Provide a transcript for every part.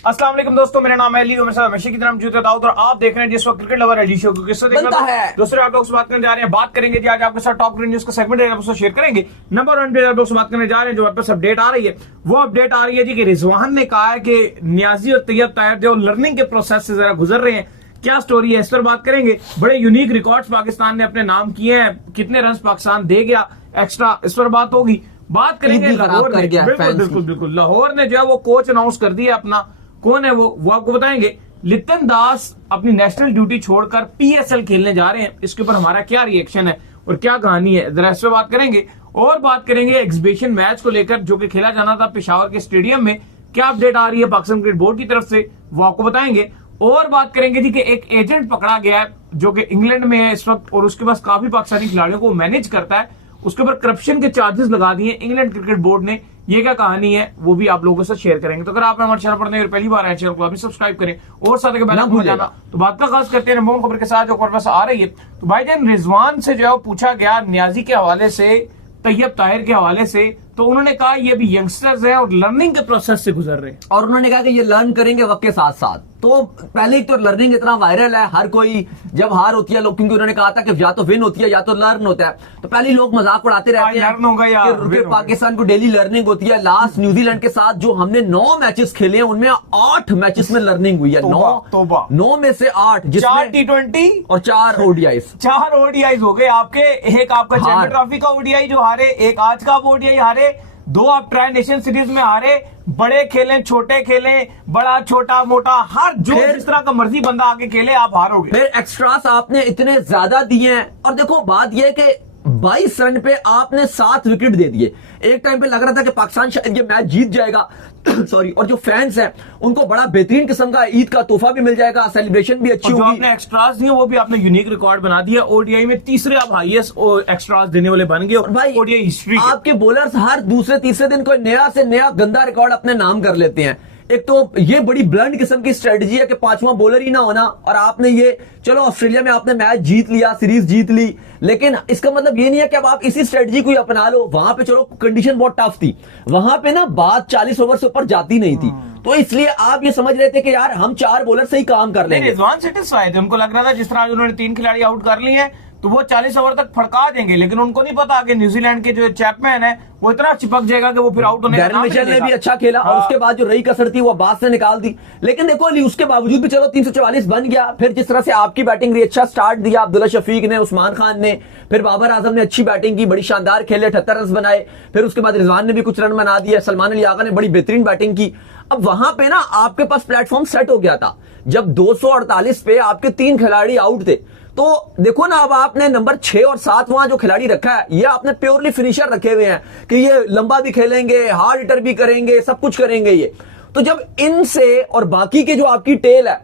अस्सलाम वालेकुम दोस्तों, मेरा नाम है अली और मेरे साथ हमेशा की तरह मौजूद है दाऊद और आप देख रहे हैं जिस वक्त क्रिकेट लवर एडी शो को किससे देखना है। दूसरे आप लोग से बात करने जा रहे हैं, बात करेंगे जी आज आपके साथ टॉप न्यूज का सेगमेंट है, उसको शेयर करेंगे। नंबर 1 पे आप लोग से बात करने जा रहे हैं, जो आपके पास अपडेट आ रही है वो अपडेट आ रही है जी कि रिजवान ने कहा है कि नियाजी और तैयब ताहिर जो लर्निंग के प्रोसेस से जरा गुजर रहे हैं, क्या स्टोरी है इस पर बात करेंगे। बड़े यूनिक रिकॉर्ड्स पाकिस्तान ने अपने नाम किए हैं, कितने रन पाकिस्तान दे गया एक्स्ट्रा, इस पर बात होगी। बात करेंगे लाहौर ने, बिल्कुल लाहौर ने जो है वो कोच अनाउंस कर दिया अपना, कौन है वो आपको बताएंगे। लिटन दास अपनी नेशनल ड्यूटी छोड़कर पीएसएल खेलने जा रहे हैं, इसके ऊपर हमारा क्या रिएक्शन है और क्या कहानी है, जरा इस पर बात करेंगे। और बात करेंगे एग्जीबिशन मैच को लेकर जो कि खेला जाना था पेशावर के स्टेडियम में, क्या अपडेट आ रही है पाकिस्तान क्रिकेट बोर्ड की तरफ से, वो आपको बताएंगे। और बात करेंगे जी कि एक एजेंट पकड़ा गया है जो कि इंग्लैंड में है इस वक्त और उसके पास काफी पाकिस्तानी खिलाड़ियों को मैनेज करता है, उसके ऊपर करप्शन के चार्जेस लगा दिए इंग्लैंड क्रिकेट बोर्ड ने। ये क्या कहानी है वो भी आप लोगों से शेयर करेंगे। तो अगर आपने हमारे चैनल पर पहली बार आए चैनल को अभी सब्सक्राइब करें और साथ ही बेल आइकन भूल जाना। तो बात का खास करते हैं नंबर खबर के साथ जो खबर आ रही है। तो भाईजान रिजवान से जो है पूछा गया नियाजी के हवाले से, तैयब ताहिर के हवाले से, तो उन्होंने कहा ये भी यंगस्टर्स हैं और लर्निंग के प्रोसेस से गुजर रहे हैं और उन्होंने कहा कि ये लर्न करेंगे वक्त के साथ साथ। तो पहले तो लर्निंग इतना वायरल है, हर कोई जब हार होती है लोग, क्योंकि उन्होंने कहा था कि या तो विन होती है या तो लर्न होता है, तो पहले लोग मजाक उड़ाते रहते हैं कि पाकिस्तान को डेली लर्निंग होती है। लास्ट न्यूजीलैंड के साथ जो हमने 9 मैचेस खेले हैं उनमें 8 मैचेस में लर्निंग हुई है। 9 में से 8, जिसमें 4 T20 और 4 ओडीआईस। 4 ओडीआईस हो गए आपके, एक आपका चैंपियन ट्रॉफी का ओडीआई जो हारे, एक आज का ओडीआई हारे, 2 आप ट्राई नेशन सीरीज में हारे। बड़े खेलें छोटे खेलें, बड़ा छोटा मोटा हर जो जिस तरह का मर्जी बंदा आके खेले आप हारोगे। फिर एक्स्ट्रास आपने इतने ज्यादा दिए हैं और देखो बात यह है कि 22 रन पे आपने 7 विकेट दे दिए। एक टाइम पे लग रहा था कि पाकिस्तान शायद ये मैच जीत जाएगा सॉरी। और जो फैंस हैं उनको बड़ा बेहतरीन किस्म का ईद का तोहफा भी मिल जाएगा, सेलिब्रेशन भी अच्छी होगी। आपने एक्स्ट्रास दिए वो भी आपने यूनिक रिकॉर्ड बना दिया। ओडीआई में तीसरे आप हाईएस्ट एक्स्ट्रास देने वाले बन गए और भाई ओडीआई हिस्ट्री आपके बॉलर्स हर दूसरे तीसरे दिन कोई नया से नया गंदा रिकॉर्ड अपने नाम कर लेते हैं। एक तो ये बड़ी ब्लंट किस्म की स्ट्रेटजी है कि 5वां बॉलर ही ना होना, और आपने ये चलो ऑस्ट्रेलिया में आपने मैच जीत लिया, सीरीज जीत ली, लेकिन इसका मतलब ये नहीं है कि अब आप इसी स्ट्रेटजी को ही अपना लो। वहां पे चलो कंडीशन बहुत टफ थी, वहां पे ना बात 40 ओवर से ऊपर जाती नहीं थी, तो इसलिए आप ये समझ रहे थे कि यार हम 4 बॉलर से ही काम कर लेंगे। रिजवान सेटिस्फाइड थे, उनको लग रहा था जिस तरह उन्होंने 3 खिलाड़ी आउट कर लिए हैं तो वो 40 ओवर तक फड़का देंगे, लेकिन उनको नहीं पता कि न्यूजीलैंड के जो चैपमैन है वो इतना चिपक जाएगा कि वो फिर आउट होने का नाम नहीं लेगा। ने भी अच्छा खेला और उसके बाद जो रही कसर थी वो अब्बास ने निकाल दी, लेकिन देखो अली उसके बावजूद भी चलो 344 बन गया। फिर जिस तरह से आपकी बैटिंग रही, अच्छा स्टार्ट दिया अब्दुल्ला शफीक ने, उस्मान खान ने, फिर बाबर आजम ने अच्छी बैटिंग की, बड़ी शानदार खेले, 78 रन बनाए। फिर उसके बाद रिजवान ने भी कुछ रन बना दिए, सलमान अली आगा ने बड़ी बेहतरीन बैटिंग की। अब वहां पे ना आपके पास प्लेटफॉर्म सेट हो गया था जब 248 पे आपके 3 खिलाड़ी आउट थे। तो देखो ना अब आपने नंबर 6 और 7 वहां जो खिलाड़ी रखा है ये आपने प्योरली फिनिशर रखे हुए हैं कि ये लंबा भी खेलेंगे, हार्ड हिटर भी करेंगे, सब कुछ करेंगे ये। तो जब इनसे और बाकी के जो आपकी टेल है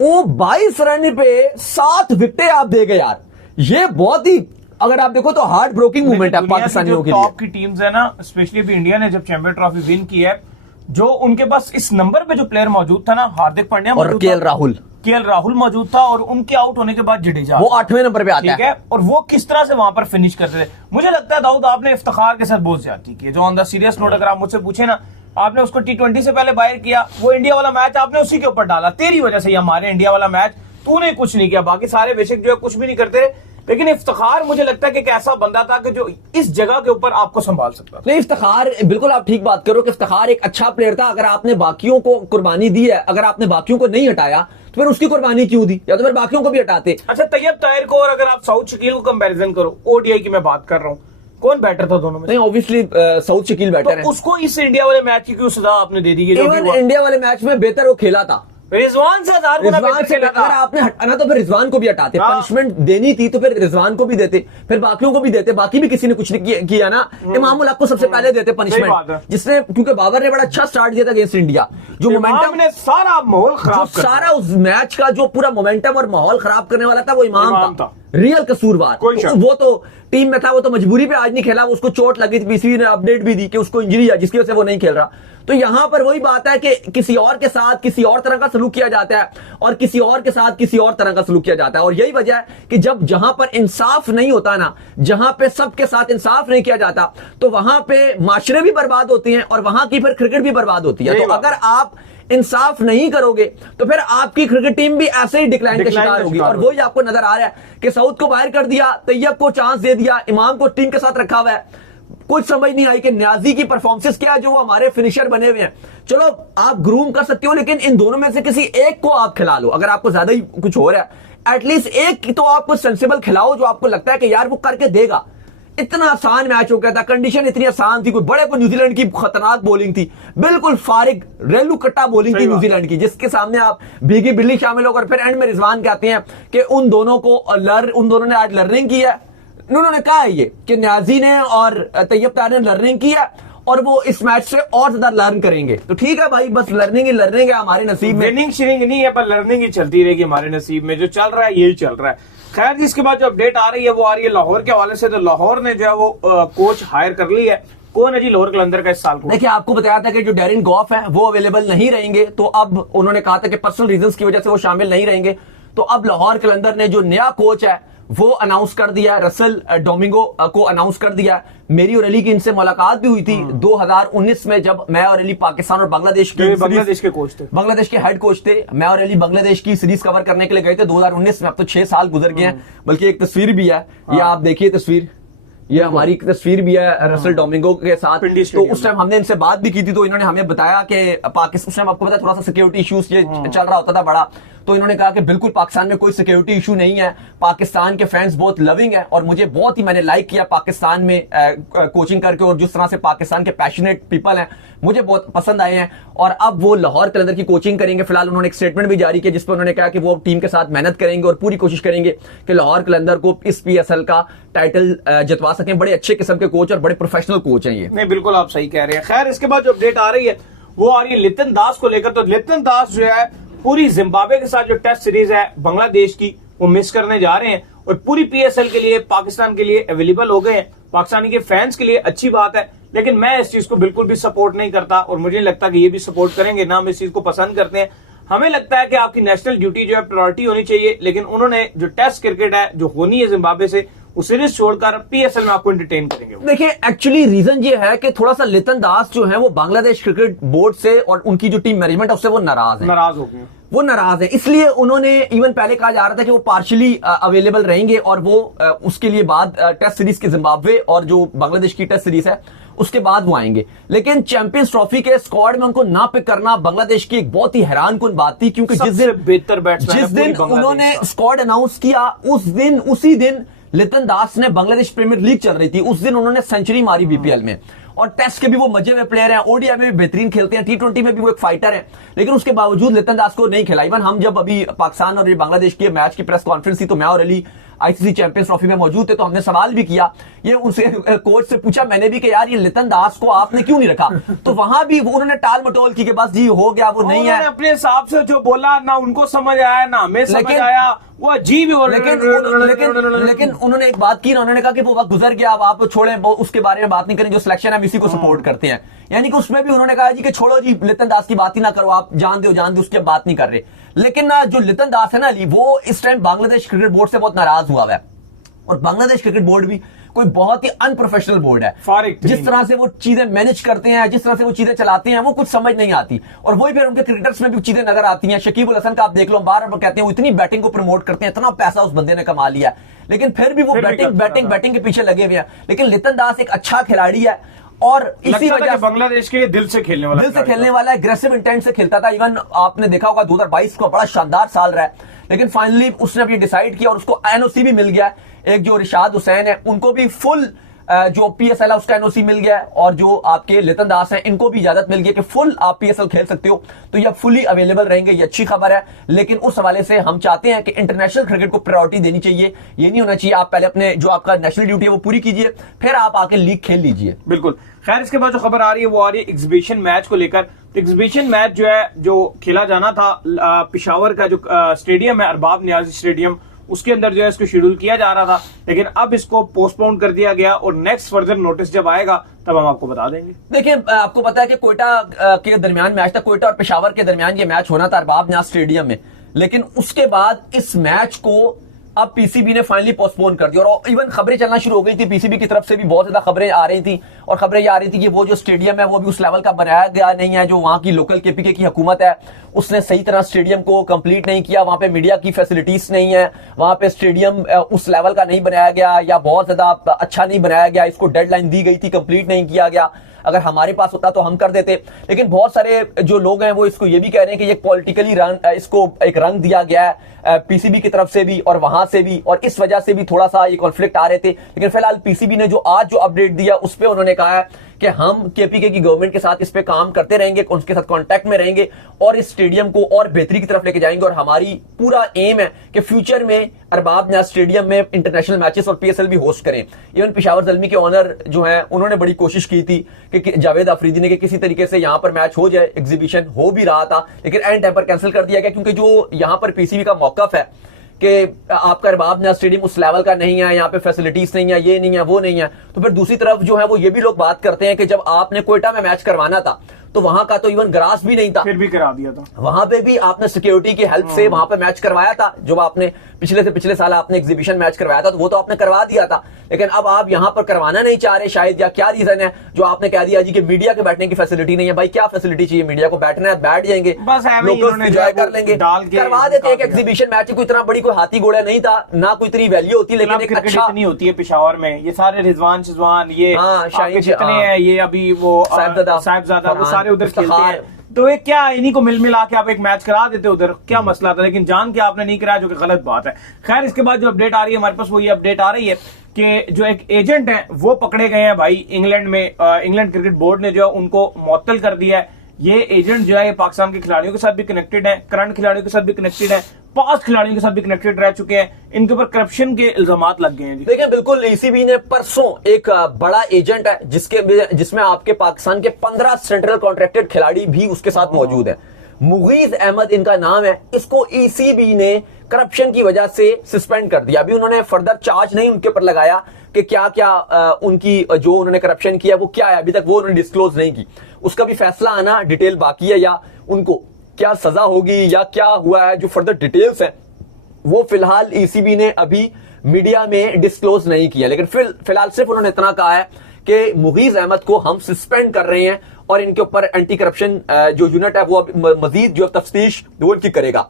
वो 22 रन पे 7 विकेटें आप दे गए यार, ये बहुत ही अगर आप देखो तो हार्ट ब्रोकिंग मूवमेंट है पाकिस्तानियों के लिए। टॉप की टीम्स है ना, स्पेशली अभी इंडिया ने जब चैंपियन ट्रॉफी विन की है, जो उनके पास इस नंबर पे जो प्लेयर मौजूद था ना, हार्दिक पांड्या और केएल राहुल मौजूद था और उनके आउट होने के बाद जडेजा वो 8वें नंबर पे आता है, ठीक है। और वो किस तरह से वहां पर फिनिश करते थे, मुझे लगता है दाऊद आपने इफ्तिखार के साथ बहुत ज्यादती की, जो ऑन द सीरियस नोट अगर आप मुझसे पूछे ना, आपने उसको T20 से पहले बाहर किया, वो इंडिया वाला मैच आपने उसी के ऊपर डाला, तेरी वजह से हमारे इंडिया वाला मैच तूने कुछ नहीं किया, बाकी सारे बेशक जो है कुछ भी नहीं करते। लेकिन इफ्तिखार मुझे लगता है कि एक ऐसा बंदा था कि जो इस जगह के ऊपर आपको संभाल सकता था। नहीं, इफ्तिखार बिल्कुल आप ठीक बात करो कि इफ्तिखार एक अच्छा प्लेयर था। अगर आपने बाकियों को कुर्बानी दी है, अगर आपने बाकियों को नहीं हटाया तो फिर उसकी कुर्बानी क्यों दी, या तो फिर बाकियों को भी हटाते। अच्छा, तैयब ताहिर को और अगर आप सऊद शकील को कंपैरिजन करो, ओडीआई की मैं बात कर रहा हूँ, कौन बेटर था दोनों में? नहीं, ऑब्वियसली सऊद शकील बेटर है। उसको इस इंडिया वाले मैच की क्यों सजा आपने दे दी? इंडिया वाले मैच में बेहतर वो खेला था रिजवान से, अगर आपने हटाना तो फिर रिजवान को भी हटाते, पनिशमेंट देनी थी तो फिर रिजवान को भी देते, फिर बाकियों को भी देते, बाकी भी किसी ने कुछ नहीं किया ना, इमामुल हक को सबसे पहले देते पनिशमेंट, जिसने क्योंकि बाबर ने बड़ा अच्छा स्टार्ट दिया था अगेंस्ट इंडिया, जो मोमेंटम ने सारा माहौल खराब, सारा उस मैच का जो पूरा मोमेंटम और माहौल खराब करने वाला था वो इमाम था, रियल कसूरवार। वो तो टीम में था, वो तो मजबूरी पे आज नहीं खेला, उसको चोट लगी थी, बीसीबी ने अपडेट भी दी कि उसको इंजरी है जिसकी वजह से वो नहीं खेल रहा। तो यहां पर वही बात है कि किसी और के साथ किसी और तरह का सलूक किया जाता है और किसी और के साथ किसी और तरह का सलूक किया जाता है, और यही वजह है कि जब जहां पर इंसाफ नहीं होता ना, जहां पे सबके साथ इंसाफ नहीं किया जाता, तो वहां पे माशरे भी बर्बाद होते हैं और वहां की फिर क्रिकेट भी बर्बाद होती है। तो अगर आप इंसाफ नहीं करोगे तो फिर आपकी क्रिकेट टीम भी ऐसे ही डिक्लाइन का शिकार होगी। और वही आपको नजर आ रहा है कि सऊद को बाहर कर दिया, तैयब को चांस दे दिया, इमाम को टीम के साथ रखा हुआ है। कुछ समझ नहीं आई कि न्याजी की परफॉर्मेंस क्या है जो वो हमारे फिनिशर बने हुए हैं। चलो आप ग्रूम कर सकते हो, लेकिन इन दोनों में से किसी एक को आप खिला लो। अगर आपको ज्यादा ही कुछ हो रहा है, एटलीस्ट एक तो आप सेंसिबल खिलाओ जो आपको लगता है कि यार वो करके देगा। इतना आसान मैच हो गया था, कंडीशन इतनी आसान थी, कोई बड़े को न्यूजीलैंड की खतरनाक बॉलिंग थी, बिल्कुल फारिग रेलू कट्टा बॉलिंग थी न्यूजीलैंड की, जिसके सामने आप भीगी बिल्ली शामिल होकर फिर एंड में रिजवान कहते हैं कि उन दोनों ने आज लर्निंग की है। उन्होंने कहा है ये कि न्याजी ने और तैयब तार ने लर्निंग की है और वो इस मैच से और ज्यादा लर्न करेंगे। तो ठीक है भाई, बस लर्निंग ही लर्निंग है हमारे नसीब में। विनिंग शिनिंग नहीं है, पर लर्निंग ही चलती रहेगी हमारे नसीब में। जो चल रहा है यही चल रहा है। खैर, जिसके बाद जो अपडेट आ रही है वो आ रही है लाहौर के हवाले से। तो लाहौर ने जो है वो कोच हायर कर ली है। कौन है जी लाहौर कलंदर का इस साल को? देखिए, आपको बताया था कि जो डेरिन गॉफ है वो अवेलेबल नहीं रहेंगे, तो अब उन्होंने कहा था कि पर्सनल रीजंस की वजह से वो शामिल नहीं रहेंगे। तो अब लाहौर कलंदर ने जो नया कोच है वो अनाउंस कर दिया, रसल डोमिंगो को अनाउंस कर दिया। मेरी और अली की इनसे मुलाकात भी हुई थी 2019 में, जब मैं और अली पाकिस्तान और बांग्लादेश के कोच थे, बांग्लादेश के हेड कोच थे। मैं और अली बांग्लादेश की सीरीज कवर करने के लिए गए थे 2019 में। अब तो 6 साल गुजर गए हैं, बल्कि एक तस्वीर भी है, ये आप देखिए तस्वीर, ये हमारी तस्वीर भी है रसल डोमिंगो के साथ। तो उस टाइम हमने इनसे बात भी की थी, तो इन्होंने हमें बताया कि पाकिस्तान, उस टाइम आपको पता थोड़ा सा सिक्योरिटी इश्यूज ये चल रहा होता था बड़ा, तो इन्होंने कहा कि बिल्कुल पाकिस्तान में कोई सिक्योरिटी इशू नहीं है, पाकिस्तान के फैंस बहुत लविंग है। और मुझे बहुत ही, मैंने लाइक किया पाकिस्तान में कोचिंग करके, और जिस तरह से पाकिस्तान के पैशनेट पीपल हैं मुझे बहुत पसंद आए हैं। और अब वो लाहौर कलंदर की कोचिंग करेंगे। फिलहाल उन्होंने एक स्टेटमेंट भी जारी किया जिस पर उन्होंने कहा कि वो टीम के साथ मेहनत करेंगे और पूरी कोशिश करेंगे कि लाहौर कलंदर को इस PSL का टाइटल जितवा सकें। बड़े अच्छे किस्म के कोच और बड़े प्रोफेशनल कोच हैं ये। नहीं, बिल्कुल आप सही कह रहे हैं। खैर, इसके बाद जो अपडेट आ रही है वो आ रही है लितन दास को लेकर। तो लितन दास जो है पूरी जिम्बाब्वे के साथ जो टेस्ट सीरीज है बांग्लादेश की वो मिस करने जा रहे हैं, और पूरी PSL के लिए पाकिस्तान के लिए अवेलेबल हो गए हैं। पाकिस्तानी के फैंस के लिए अच्छी बात है, लेकिन मैं इस चीज को बिल्कुल भी सपोर्ट नहीं करता, और मुझे लगता है कि ये भी सपोर्ट करेंगे ना। हम इस चीज को पसंद करते हैं। हमें लगता है कि आपकी नेशनल ड्यूटी जो है प्रायोरिटी होनी चाहिए, लेकिन उन्होंने जो टेस्ट क्रिकेट है जो होनी है जिम्बाब्वे से, उस सीरीज छोड़कर PSL में आपको एंटरटेन करेंगे। देखिए, एक्चुअली रीजन ये है कि थोड़ा सा लितन दास जो है वो बांग्लादेश क्रिकेट बोर्ड से और उनकी जो टीम मैनेजमेंट है उससे वो नाराज हो गए। वो नाराज है, इसलिए उन्होंने इवन पहले कहा जा रहा था कि वो पार्शियली अवेलेबल रहेंगे और वो उसके लिए बाद टेस्ट सीरीज के जिम्बाब्वे और जो बांग्लादेश की टेस्ट सीरीज है उसके बाद वो आएंगे। लेकिन चैंपियंस ट्रॉफी के स्क्वाड में उनको ना पिक करना बांग्लादेश की एक बहुत ही हैरानकुन बात थी, क्योंकि जिस दिन उन्होंने स्क्वाड अनाउंस किया उसी दिन लितन दास ने, बांग्लादेश प्रीमियर लीग चल रही थी, उस दिन उन्होंने सेंचुरी मारी BPL में। और टेस्ट के भी वो मजे में प्लेयर हैं, ODI में भी बेहतरीन खेलते हैं, T20 में भी वो एक फाइटर है, लेकिन उसके बावजूद लितन दास को नहीं खिला। इवन हम जब अभी पाकिस्तान और बांग्लादेश के मैच की प्रेस कॉन्फ्रेंस थी तो मैं और अली ICC चैंपियंस ट्रॉफी में मौजूद थे, तो हमने सवाल भी किया, ये उनसे कोच से पूछा मैंने भी कि यार ये लितन दास को आपने क्यों नहीं रखा, तो वहां भी उन्होंने टाल मटोल की कि बस जी हो गया, वो नहीं है। अपने हिसाब से जो बोला ना उनको समझ आया ना हमें समझ आया, वो अजीब ही। लेकिन उन्होंने एक बात की ना, उन्होंने कहा कि वो वक्त गुजर गया, अब आप छोड़े, उसके बारे में बात नहीं करें, जो सिलेक्शन है हम इसी को सपोर्ट करते हैं। यानी कि उसमें भी उन्होंने कहा जी कि छोड़ो जी, लितन दास की बात ही ना करो, आप जान दो उसकी बात नहीं कर रहे। लेकिन ना जो लितन दास है ना अली, वो इस टाइम बांग्लादेश क्रिकेट बोर्ड से बहुत नाराज हुआ है, और बांग्लादेश क्रिकेट बोर्ड भी कोई बहुत ही अनप्रोफेशनल बोर्ड है। जिस तरह से वो चीजें मैनेज करते हैं, जिस तरह से वो चीजें चलाते हैं, वो कुछ समझ नहीं आती। और वही फिर उनके क्रिकेटर्स में भी चीजें नजर आती हैं। शकीब उल हसन का आप देख लो, बार बार कहते हैं वो इतनी बैटिंग को प्रमोट करते हैं, इतना पैसा उस बंदे ने कमा लिया, लेकिन फिर भी वो बैटिंग के पीछे लगे हुए हैं। लेकिन लितन दास एक अच्छा खिलाड़ी है, और इसी वजह बांग्लादेश के लिए दिल से खेलने वाला एग्रेसिव इंटेंट से खेलता था। इवन आपने देखा होगा 2022 को बड़ा शानदार साल रहा है, लेकिन फाइनली उसने अब ये डिसाइड किया और उसको NOC भी मिल गया। एक जो रिशाद हुसैन है उनको भी फुल जो PSL है उसका NOC मिल गया है, और जो आपके लितन दास हैं इनको भी इजाजत मिल गई कि फुल आप PSL खेल सकते हो, तो ये फुली अवेलेबल रहेंगे। ये अच्छी खबर है, लेकिन उस हवाले से हम चाहते हैं कि इंटरनेशनल क्रिकेट को प्रायोरिटी देनी चाहिए। ये नहीं होना चाहिए आप पहले अपने जो आपका नेशनल ड्यूटी है वो पूरी कीजिए, फिर आप आके लीग खेल लीजिए। बिल्कुल। खैर, इसके बाद जो खबर आ रही है वो आ रही है एग्जीबिशन मैच को लेकर। तो एग्जीबिशन मैच जो है जो खेला जाना था पिशावर का जो स्टेडियम है अरबाब नियाजी स्टेडियम, उसके अंदर जो है इसको शेड्यूल किया जा रहा था, लेकिन अब इसको पोस्टपोन कर दिया गया, और नेक्स्ट फर्दर नोटिस जब आएगा तब हम आपको बता देंगे। देखिए, आपको पता है कि कोयटा के दरमियान मैच था, कोयटा और पेशावर के दरमियान ये मैच होना था अरबाब नियाज स्टेडियम में, लेकिन उसके बाद इस मैच को अब पीसीबी ने फाइनली पोस्टपोन कर दिया और इवन खबरें चलना शुरू हो गई थी, पीसीबी की तरफ से भी बहुत ज्यादा खबरें आ रही थी और खबरें ये आ रही थी कि वो जो स्टेडियम है वो भी उस लेवल का बनाया गया नहीं है, जो वहां की लोकल केपीके की हुकूमत है उसने सही तरह स्टेडियम को कंप्लीट नहीं किया, वहां पे मीडिया की फैसिलिटीज नहीं है, वहां पे स्टेडियम उस लेवल का नहीं बनाया गया या बहुत ज्यादा अच्छा नहीं बनाया गया, इसको डेडलाइन दी गई थी, कंप्लीट नहीं किया गया, अगर हमारे पास होता तो हम कर देते। लेकिन बहुत सारे जो लोग हैं वो इसको ये भी कह रहे हैं कि ये पॉलिटिकली इसको एक रंग दिया गया है पीसीबी की तरफ से भी और वहां से भी, और इस वजह से भी थोड़ा सा ये कॉन्फ्लिक्ट आ रहे थे। लेकिन फिलहाल पीसीबी ने जो आज जो अपडेट दिया उस पर उन्होंने कहा है कि हम केपीके की गवर्नमेंट के साथ इस पे काम करते रहेंगे, उनके साथ कांटेक्ट में रहेंगे और इस स्टेडियम को और बेहतरी की तरफ लेके जाएंगे और हमारी पूरा एम है कि फ्यूचर में अरबाब न्याज स्टेडियम में इंटरनेशनल मैचेस और पीएसएल भी होस्ट करें। इवन पेशावर ज़ल्मी के ऑनर जो हैं उन्होंने बड़ी कोशिश की थी कि जावेद अफरीदी ने कि किसी तरीके से यहां पर मैच हो जाए, एग्जीबिशन हो भी रहा था लेकिन एंड टाइम पर कैंसिल कर दिया गया क्योंकि जो यहां पर पीसीबी का मौकफ है कि आपका अरबाब न्याज स्टेडियम उस लेवल का नहीं है, यहाँ पे फैसिलिटीज नहीं है, ये नहीं है, वो नहीं है। तो फिर दूसरी तरफ जो है वो ये भी लोग बात करते हैं कि जब आपने कोयटा में मैच करवाना था तो वहां का तो इवन ग्रास भी नहीं था, फिर भी करा दिया था, वहां पे भी आपने सिक्योरिटी की हेल्प से वहां पे मैच करवाया था। जो आपने पिछले साल आपने एग्जीबिशन मैच करवाया था तो वो तो आपने करवा दिया था, लेकिन अब आप यहां पर करवाना नहीं चाह रहे शायद, या क्या रीजन है जो आपने कह दिया जी कि मीडिया के बैठने की फैसिलिटी नहीं है। भाई क्या फैसिलिटी चाहिए मीडिया को? बैठना है बैठ जाएंगे, बस लोग एंजॉय कर लेंगे, करवा देते हैं। एग्जीबिशन मैच कोई इतना बड़ी कोई हाथी घोड़ा नहीं था, ना कोई इतनी वैल्यू होती, लेकिन एक अच्छा नहीं होती है पेशावर में। ये सारे रिजवान ये शाहीन जितने हैं, ये अभी वो साहिबजादा वो सारे उधर खेलते हैं, तो ये क्या इन्हीं को मिल मिला के आप एक मैच करा देते उधर, क्या मसला था? लेकिन जान के आपने नहीं कराया, जो कि गलत बात है। खैर, इसके बाद जो अपडेट आ रही है हमारे पास वो ये अपडेट आ रही है कि जो एक एजेंट है वो पकड़े गए हैं भाई इंग्लैंड में। इंग्लैंड क्रिकेट बोर्ड ने जो है उनको मुअत्तल कर दिया है। ये एजेंट जो है पाकिस्तान के खिलाड़ियों के साथ भी कनेक्टेड है, करंट खिलाड़ियों के साथ भी कनेक्टेड है, पास्ट खिलाड़ियों के साथ भी कनेक्टेड रह चुके हैं। इनके ऊपर करप्शन के इल्जामात लग गए हैं। देखिए बिल्कुल, ईसीबी ने परसों एक बड़ा एजेंट है जिसमें आपके पाकिस्तान के 15 सेंट्रल कॉन्ट्रैक्टेड खिलाड़ी भी उसके साथ मौजूद है। मुगीज अहमद इनका नाम है। इसको ईसीबी ने करप्शन की वजह से सस्पेंड कर दिया। अभी उन्होंने फर्दर चार्ज नहीं उनके ऊपर लगाया कि क्या क्या उनकी जो उन्होंने करप्शन किया वो क्या है, अभी तक वो उन्होंने डिस्क्लोज नहीं की। उसका भी फैसला आना डिटेल बाकी है, या उनको क्या सजा होगी या क्या हुआ है, जो फर्दर डिटेल्स हैं वो फिलहाल ईसीबी ने अभी मीडिया में डिस्क्लोज नहीं किया। लेकिन फिलहाल सिर्फ उन्होंने इतना कहा है कि मुगीज अहमद को हम सस्पेंड कर रहे हैं और इनके ऊपर एंटी करप्शन जो यूनिट है वो मजीद जो तफ्तीश वो इनकी करेगा।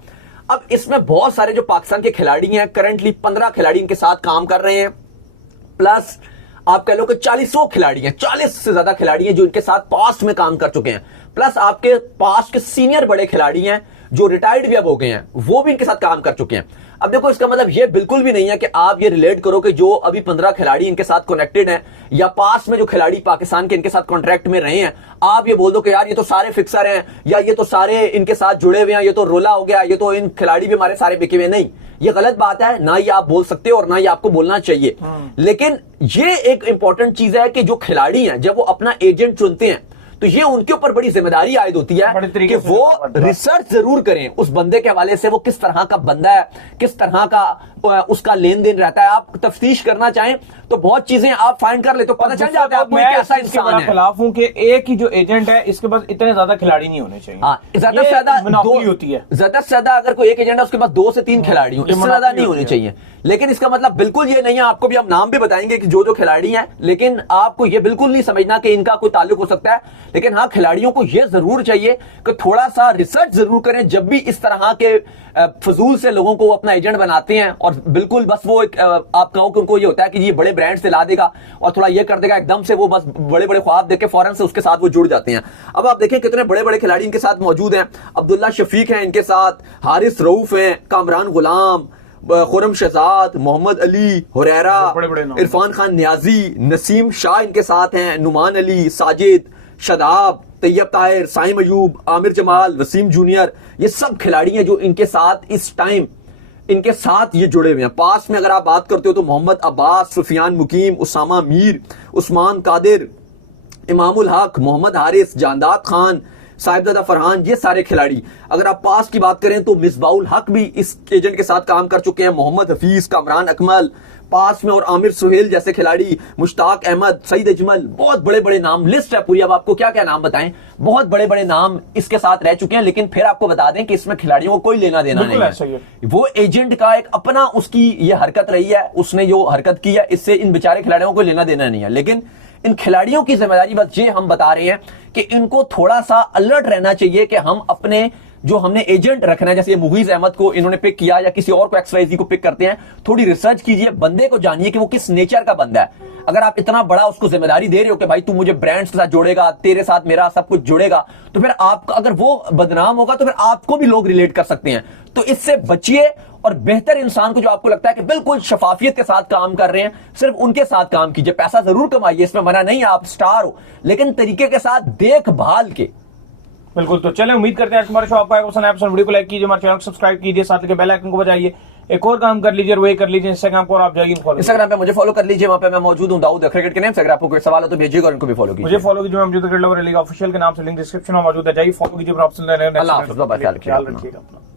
अब इसमें बहुत सारे जो पाकिस्तान के खिलाड़ी हैं, करंटली 15 खिलाड़ी इनके साथ काम कर रहे हैं, प्लस आप कह लो कि 40 खिलाड़ी हैं, 40 से ज्यादा खिलाड़ी हैं जो इनके साथ पास्ट में काम कर चुके हैं, प्लस आपके पास्ट के सीनियर बड़े खिलाड़ी हैं जो रिटायर्ड भी अब हो गए हैं, वो भी इनके साथ काम कर चुके हैं। अब देखो, इसका मतलब ये बिल्कुल भी नहीं है कि आप ये रिलेट करो कि जो अभी 15 खिलाड़ी इनके साथ कनेक्टेड हैं या पास में जो खिलाड़ी पाकिस्तान के इनके साथ कॉन्ट्रैक्ट में रहे हैं, आप ये बोल दो कि यार ये तो सारे फिक्सर हैं या ये तो सारे इनके साथ जुड़े हुए हैं, ये तो रोला हो गया, ये तो इन खिलाड़ी भी हमारे सारे बिके हुए। नहीं, ये गलत बात है, ना ये आप बोल सकते हो और ना ये आपको बोलना चाहिए। लेकिन ये एक इंपॉर्टेंट चीज है कि जो खिलाड़ी हैं जब वो अपना एजेंट चुनते हैं तो ये उनके ऊपर बड़ी जिम्मेदारी आयद होती है कि वो रिसर्च जरूर करें उस बंदे के हवाले से, वो किस तरह का बंदा है, किस तरह का उसका लेन देन रहता है। आप तफ्तीश करना चाहें तो बहुत चीजें आप फाइंड कर ले तो पता चल जाता है आपको कैसा इंसान है। खिलाफ हूं कि एक ही जो एजेंट है इसके पास इतने ज्यादा खिलाड़ी नहीं होने चाहिए। ज्यादा से ज्यादा होती है, ज्यादा से ज्यादा अगर कोई एक एजेंट है उसके पास 2 से 3 खिलाड़ी हो, इससे ज्यादा नहीं होने चाहिए। लेकिन इसका मतलब बिल्कुल ये नहीं है, आपको भी हम नाम भी बताएंगे कि जो खिलाड़ी हैं, लेकिन आपको ये बिल्कुल नहीं समझना कि इनका कोई ताल्लुक हो सकता है। लेकिन हाँ, खिलाड़ियों को यह जरूर चाहिए कि थोड़ा सा रिसर्च जरूर करें जब भी इस तरह के फजूल से लोगों को अपना एजेंट बनाते हैं। और बिल्कुल बस वो आप कहो कि उनको ये होता है कि ये बड़े ब्रांड से ला देगा और थोड़ा ये कर देगा, एकदम से वो बस बड़े बड़े ख्वाब देके फौरन से उसके साथ वो जुड़ जाते हैं। अब आप देखें कितने बड़े बड़े खिलाड़ी इनके साथ मौजूद हैं। अब्दुल्ला शफीक हैं इनके साथ, हारिस रऊफ हैं, कामरान गुलाम, खुरम शहजाद, मोहम्मद अली हुरैरा, इरफान खान न्याजी, नसीम शाह इनके साथ हैं, नुमान अली, साजिद, शदाब, तैयब ताहिर, साइम अयूब, आमिर जमाल, वसीम जूनियर, ये सब खिलाड़ी हैं जो इनके साथ इस टाइम इनके साथ ये जुड़े हुए हैं। पास में अगर आप बात करते हो तो मोहम्मद अब्बास, सुफियान मुकीम, उसामा मीर, उस्मान कादिर, इमामुल हक, मोहम्मद हारिस, जानदाद खान, साहिबजादा फरहान, ये सारे खिलाड़ी। अगर आप पास की बात करें तो मिसबाउल हक भी इस एजेंट के साथ काम कर चुके हैं, मोहम्मद हफीज, कामरान अकमल पास में, और आमिर सुहेल जैसे खिलाड़ी, मुश्ताक अहमद, सईद अजमल, बहुत बड़े बड़े नाम, लिस्ट है पूरी। अब आपको क्या क्या नाम बताएं, बहुत बड़े बड़े नाम इसके साथ रह चुके हैं। लेकिन फिर आपको बता दें कि इसमें खिलाड़ियों को कोई लेना देना नहीं है। वो एजेंट का एक अपना उसकी ये हरकत रही है, उसने जो हरकत की है इससे इन बेचारे खिलाड़ियों को लेना देना नहीं है। लेकिन इन खिलाड़ियों की जिम्मेदारी बस ये हम बता रहे हैं कि इनको थोड़ा सा अलर्ट रहना चाहिए कि हम अपने जो हमने एजेंट रखना है, जैसे ये मुगीज अहमद को इन्होंने पिक किया या किसी और को XYZ को पिक करते हैं, थोड़ी रिसर्च कीजिए, बंदे को जानिए कि वो किस नेचर का बंदा है। अगर आप इतना बड़ा उसको जिम्मेदारी दे रहे हो कि भाई तू मुझे ब्रांड्स के साथ जोड़ेगा, तेरे साथ मेरा सब कुछ जुड़ेगा, तो फिर आपका अगर वो बदनाम होगा तो फिर आपको भी लोग रिलेट कर सकते हैं। तो इससे बचिए और बेहतर इंसान को जो आपको लगता है कि बिल्कुल शफाफियत के साथ काम कर रहे हैं, सिर्फ उनके साथ काम कीजिए। पैसा जरूर कमाइए, इसमें मना नहीं, आप स्टार हो, लेकिन तरीके के साथ देखभाल के। बिल्कुल। तो चलें, उम्मीद करते हैं हमारे शो आपको आएगा पसंद। वीडियो को लाइक कीजिए, हमारे चैनल को सब्सक्राइब कीजिए, साथ में बेल आइकन को बजाइए। एक और काम कर लीजिए, वो कर लीजिए इंस्टाग्राम पर, आप जाइए इंस्टाग्राम पे मुझे फॉलो कर लीजिए, वहां पे मैं मौजूद हूं दाऊद क्रिकेट के नाम से। अगर आपको कोई सवाल हो तो भेजिएगा, उनको भी फॉलो कीजिए। मुझे फॉलो कीजिए, मैं मौजूद क्रिकेट लवर लीग ऑफिशियल के नाम से, लिंक डिस्क्रिप्शन में मौजूद है, जाइए फॉलो कीजिए। अल्लाह हाफ़िज़, ख्याल रखिएगा अपना।